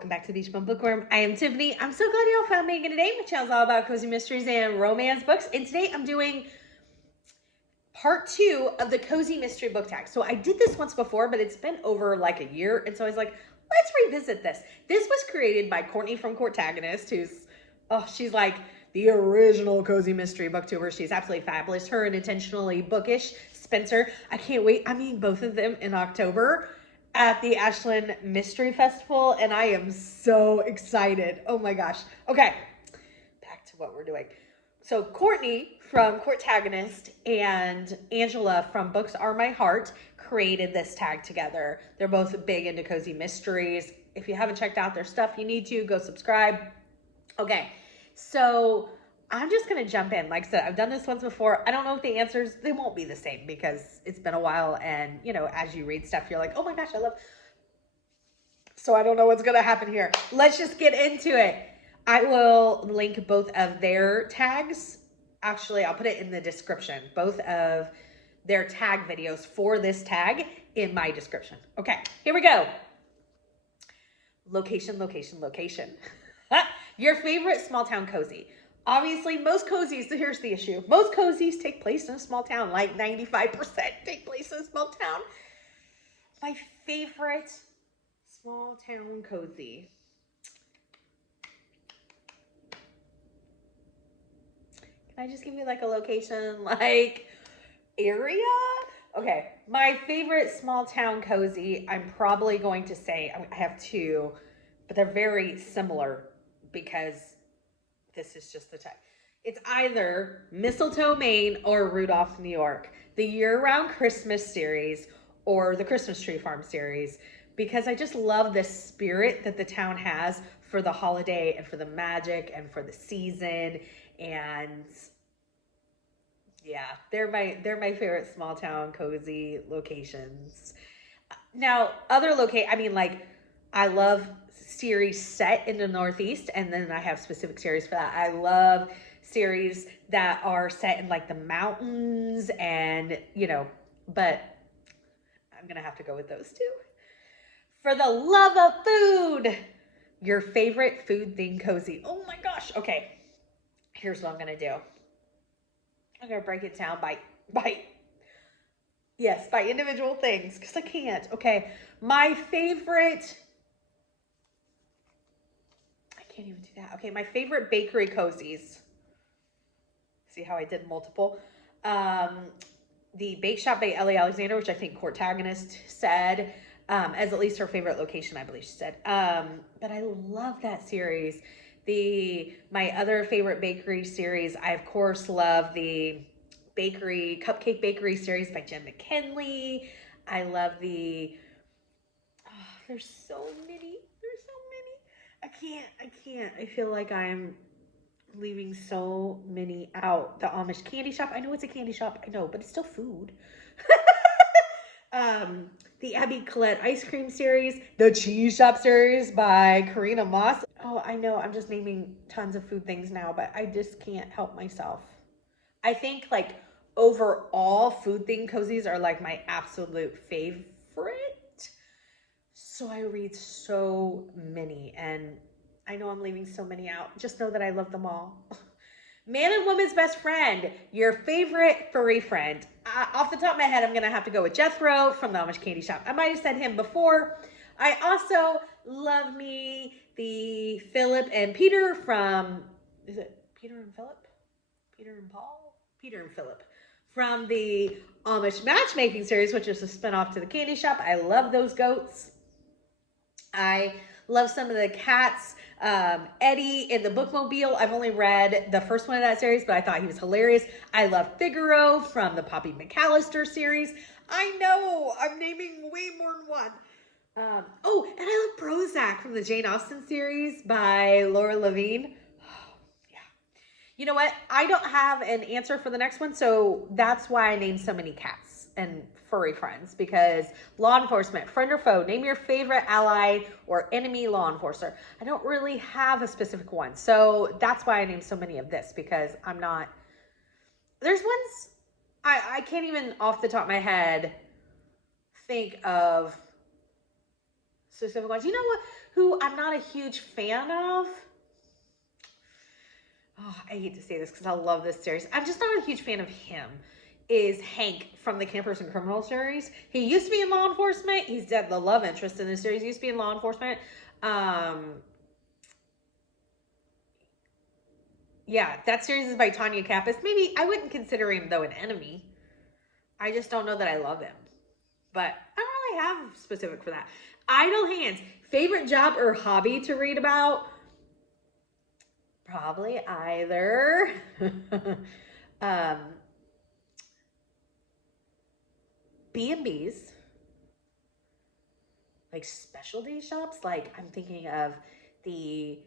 Welcome back to the Beach Bum Bookworm. I am Tiffany. I'm so glad y'all found me again today. My channel's all about cozy mysteries and romance books. And today I'm doing part 2 of the cozy mystery book tag. So I did this once before, but it's been over like a year. And so I was like, let's revisit this. This was created by Courtney from Courtagonist, who's, she's like the original cozy mystery booktuber. She's absolutely fabulous. Her and Intentionally Bookish, Spencer. I can't wait. I'm meeting both of them in October at the Ashland Mystery Festival, and I am so excited. Oh my gosh. Okay, back to what we're doing. So Courtney from Courtagonist and Angela from Books Are My Heart created this tag together. They're both big into cozy mysteries. If you haven't checked out their stuff, you need to go subscribe. Okay, so I'm just going to jump in. Like I said, I've done this once before. I don't know if the answers, they won't be the same because it's been a while. And, you know, as you read stuff, you're like, oh my gosh, I love. So I don't know what's going to happen here. Let's just get into it. I will link both of their tags. Actually, I'll put it in the description. Both of their tag videos for this tag in my description. Okay, here we go. Location, location, location. Your favorite small town cozy. Obviously, most cozies, here's the issue. Most cozies take place in a small town, like 95% take place in a small town. My favorite small town cozy. Can I just give you like a location, like area? Okay, my favorite small town cozy, I'm probably going to say, I have two, but they're very similar because this is just the type. It's either Mistletoe, Maine or Rudolph, New York. The year-round Christmas series or the Christmas Tree Farm series, because I just love the spirit that the town has for the holiday and for the magic and for the season. And yeah, they're my favorite small town cozy locations. Now, I love series set in the Northeast, and then I have specific series for that. I love series that are set in like the mountains and, you know, but I'm gonna have to go with those two. For the love of food, your favorite food themed cozy. Oh my gosh. Okay, here's what I'm gonna do. I'm gonna break it down by individual things, because I can't. Okay, my favorite, can't even do that. Okay, my favorite bakery cozies. See how I did multiple? The Bake Shop by Ellie Alexander, which I think Courtagonist said, as at least her favorite location, I believe she said. But I love that series. My other favorite bakery series, I of course love the Cupcake Bakery series by Jen McKinley. I love there's so many. I can't. I feel like I'm leaving so many out. The Amish Candy Shop. I know it's a candy shop. I know, but it's still food. The Abby Colette Ice Cream series. The Cheese Shop series by Karina Moss. Oh, I know. I'm just naming tons of food things now, but I just can't help myself. I think like overall food themed cozies are like my absolute favorite. So I read so many, and I know I'm leaving so many out. Just know that I love them all. Man and Woman's Best Friend, your favorite furry friend. Off the top of my head, I'm going to have to go with Jethro from the Amish Candy Shop. I might have said him before. I also love me the Philip and Peter from, is it Peter and Philip? Peter and Paul? Peter and Philip. From the Amish Matchmaking series, which is a spinoff to the Candy Shop. I love those goats. I love some of the cats. Eddie in the Bookmobile. I've only read the first one of that series, but I thought he was hilarious. I love Figaro from the Poppy McAllister series. I know, I'm naming way more than one. And I love Prozac from the Jane Austen series by Laura Levine. Yeah. You know what? I don't have an answer for the next one, so that's why I named so many cats and furry friends, because law enforcement, friend or foe, name your favorite ally or enemy law enforcer. I don't really have a specific one. So that's why I named so many of this, because there's ones, I can't even off the top of my head think of specific ones. You know what? Who I'm not a huge fan of. Oh, I hate to say this because I love this series. I'm just not a huge fan of him. Is Hank from the Campers and Criminals series. He used to be in law enforcement. He's dead. The love interest in this series. He used to be in law enforcement. Yeah, that series is by Tanya Kappas. Maybe I wouldn't consider him, though, an enemy. I just don't know that I love him. But I don't really have specific for that. Idle hands. Favorite job or hobby to read about? Probably either. B&Bs. Like specialty shops. Like I'm thinking of the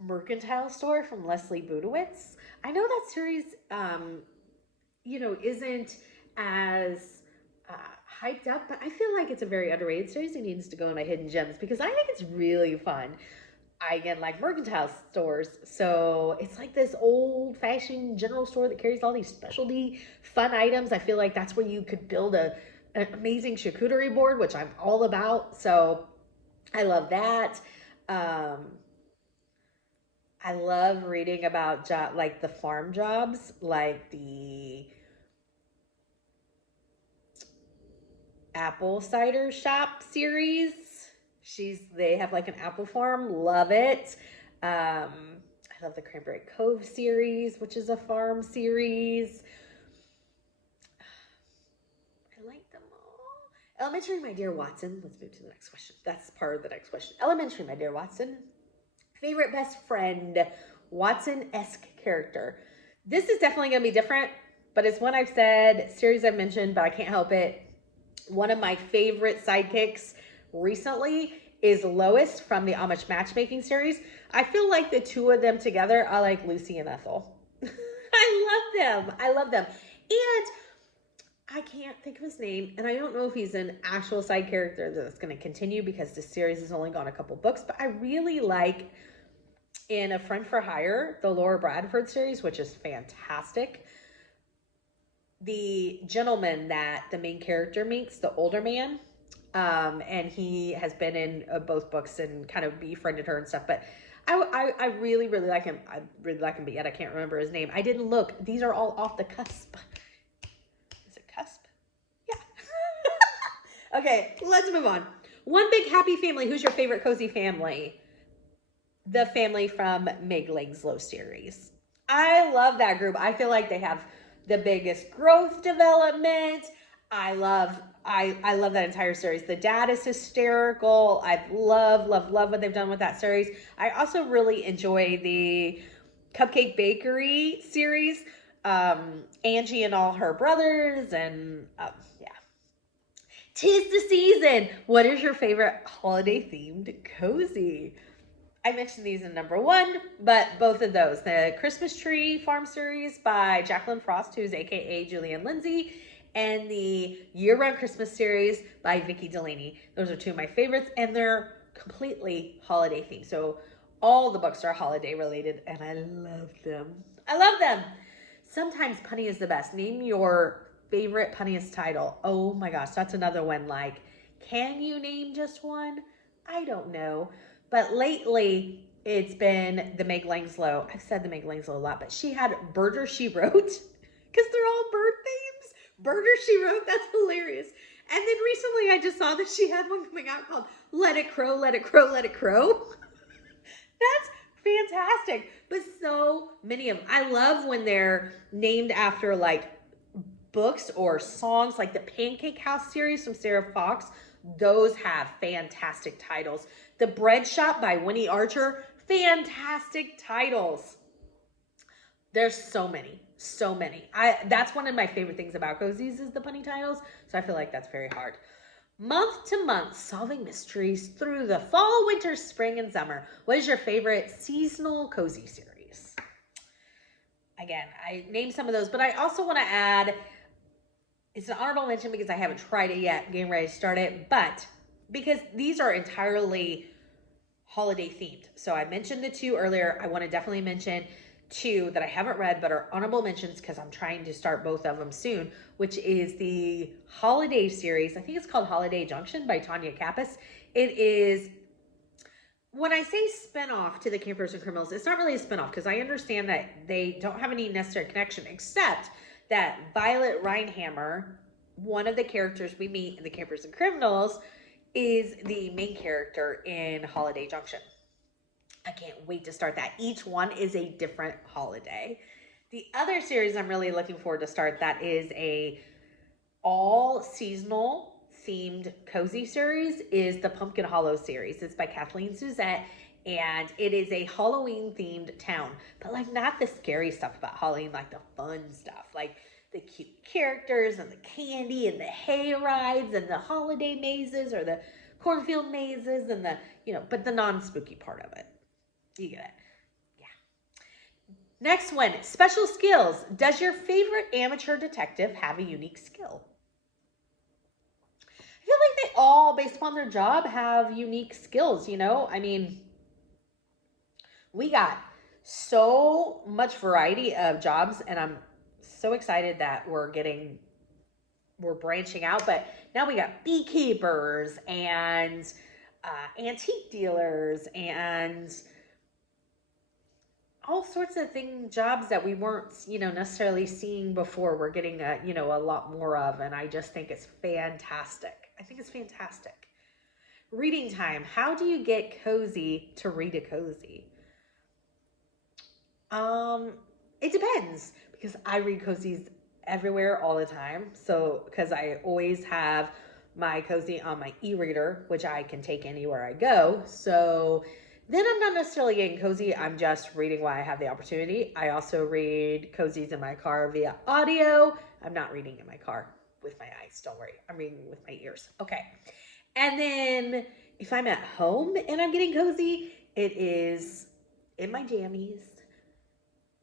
Mercantile Store from Leslie Budowitz. I know that series, you know, isn't as hyped up, but I feel like it's a very underrated series. It needs to go in my hidden gems because I think it's really fun. I again like Mercantile stores, so it's like this old-fashioned general store that carries all these specialty fun items. I feel like that's where you could build an amazing charcuterie board, which I'm all about. So I love that. I love reading about like the farm jobs, like the apple cider shop series. They have like an apple farm. Love it. I love the Cranberry Cove series, which is a farm series. I like them all. Elementary, My Dear Watson. Let's move to the next question. That's part of the next question. Elementary, My Dear Watson. Favorite best friend, Watson-esque character. This is definitely going to be different, but it's one I've said, series I've mentioned, but I can't help it. One of my favorite sidekicks recently is Lois from the Amish Matchmaking series. I feel like the two of them together are like Lucy and Ethel. I love them. I love them. And I can't think of his name, and I don't know if he's an actual side character that's going to continue because the series has only gone a couple books, but I really like in A Friend for Hire, the Laura Bradford series, which is fantastic. The gentleman that the main character meets, the older man, and he has been in both books and kind of befriended her and stuff, but I really, really like him. I really like him, but yet I can't remember his name. I didn't look. These are all off the cusp. Is it cusp? Yeah. Okay, let's move on. One Big Happy Family. Who's your favorite cozy family? The family from Meg Langslow series. I love that group. I feel like they have the biggest growth development. I love that entire series. The dad is hysterical. I love what they've done with that series. I also really enjoy the Cupcake Bakery series. Angie and all her brothers, and yeah. 'Tis the season. What is your favorite holiday themed cozy? I mentioned these in number one, but both of those. The Christmas Tree Farm series by Jacqueline Frost, who's AKA Julianne Lindsay, and the Year-Round Christmas series by Vicki Delaney. Those are two of my favorites, and they're completely holiday themed. So all the books are holiday related, and I love them. I love them. Sometimes Punny is the best. Name your favorite Punniest title. Oh my gosh, that's another one. Like, can you name just one? I don't know. But lately, it's been the Meg Langslow. I've said the Meg Langslow a lot, but she had Birder She Wrote, because they're all bird names. Birder She Wrote, that's hilarious. And then recently, I just saw that she had one coming out called Let It Crow, Let It Crow, Let It Crow. That's fantastic. But so many of them. I love when they're named after like books or songs, like the Pancake House series from Sarah Fox. Those have fantastic titles. The Bread Shop by Winnie Archer, fantastic titles. There's so many, so many. That's one of my favorite things about cozies is the Punny titles, so I feel like that's very hard. Month to month, solving mysteries through the fall, winter, spring, and summer. What is your favorite seasonal cozy series? Again, I named some of those, but I also want to add, it's an honorable mention because I haven't tried it yet, getting ready to start it, but because these are entirely holiday themed. So I mentioned the two earlier. I want to definitely mention two that I haven't read but are honorable mentions because I'm trying to start both of them soon, which is the holiday series. I think it's called Holiday Junction by Tanya Kappas. It is, when I say spinoff to the Campers and Criminals, it's not really a spinoff because I understand that they don't have any necessary connection, except that Violet Reinhammer, one of the characters we meet in the Campers and Criminals, is the main character in Holiday Junction. I can't wait to start that. Each one is a different holiday. The other series I'm really looking forward to start, that is a all seasonal themed cozy series, is the Pumpkin Hollow series. It's by Kathleen Suzette, and it is a Halloween themed town, but like not the scary stuff about Halloween, like the fun stuff, like the cute characters and the candy and the hay rides and the holiday mazes or the cornfield mazes and the, you know, but the non-spooky part of it. You get it. Yeah. Next one, special skills. Does your favorite amateur detective have a unique skill? I feel like they all, based upon their job, have unique skills, you know? I mean, we got so much variety of jobs, and I'm so excited that we're branching out, but now we got beekeepers and antique dealers and all sorts of jobs that we weren't, you know, necessarily seeing before. We're getting a lot more of, and I just think it's fantastic. I think it's fantastic. Reading time. How do you get cozy to read a cozy? It depends, because I read cozies everywhere all the time. So, because I always have my cozy on my e-reader, which I can take anywhere I go. So then I'm not necessarily getting cozy. I'm just reading while I have the opportunity. I also read cozies in my car via audio. I'm not reading in my car with my eyes. Don't worry. I'm reading with my ears. Okay. And then if I'm at home and I'm getting cozy, it is in my jammies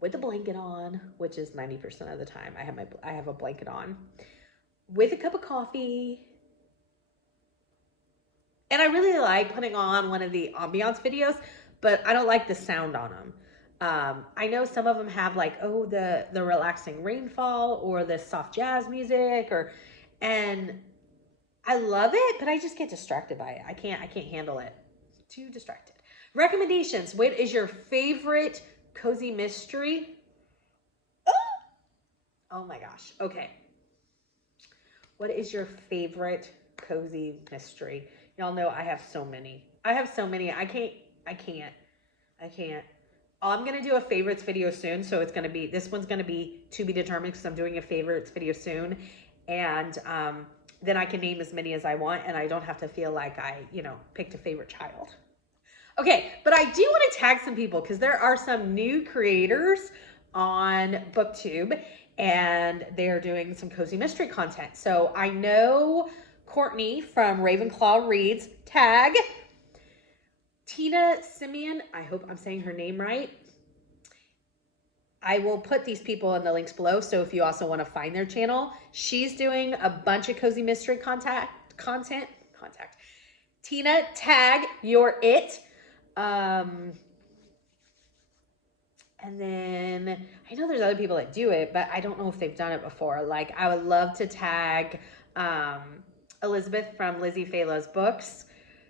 with a blanket on, which is 90% of the time. I have a blanket on with a cup of coffee. And I really like putting on one of the ambiance videos, but I don't like the sound on them. I know some of them have like, oh, the relaxing rainfall or the soft jazz music, and I love it, but I just get distracted by it. I can't handle it. Too distracted. Recommendations. What is your favorite cozy mystery? Oh my gosh. Okay. What is your favorite cozy mystery? Y'all know I have so many. I can't. I'm going to do a favorites video soon. So this one's going to be to be determined, because I'm doing a favorites video soon. And then I can name as many as I want, and I don't have to feel like I, picked a favorite child. Okay, but I do want to tag some people, because there are some new creators on BookTube, and they're doing some cozy mystery content. So I know Courtney from Ravenclaw Reads, tag. Tina Simeone, I hope I'm saying her name right. I will put these people in the links below, so if you also want to find their channel. She's doing a bunch of cozy mystery content. Tina, tag, you're it. And then I know there's other people that do it, but I don't know if they've done it before. Like, I would love to tag Elizabeth from Lizzie Fayla's books,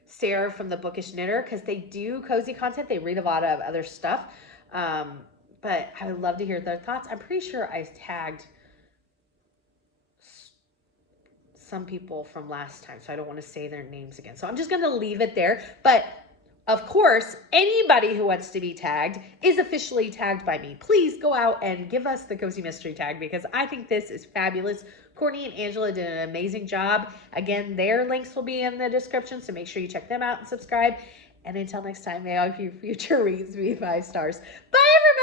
Sarah from the Bookish Knitter, because they do cozy content. They read a lot of other stuff. But I would love to hear their thoughts. I'm pretty sure I tagged some people from last time, so I don't want to say their names again. So I'm just going to leave it there. But of course, anybody who wants to be tagged is officially tagged by me. Please go out and give us the Cozy Mystery tag, because I think this is fabulous. Courtney and Angela did an amazing job. Again, their links will be in the description, so make sure you check them out and subscribe. And until next time, may all of your future reads be 5 stars. Bye, everybody!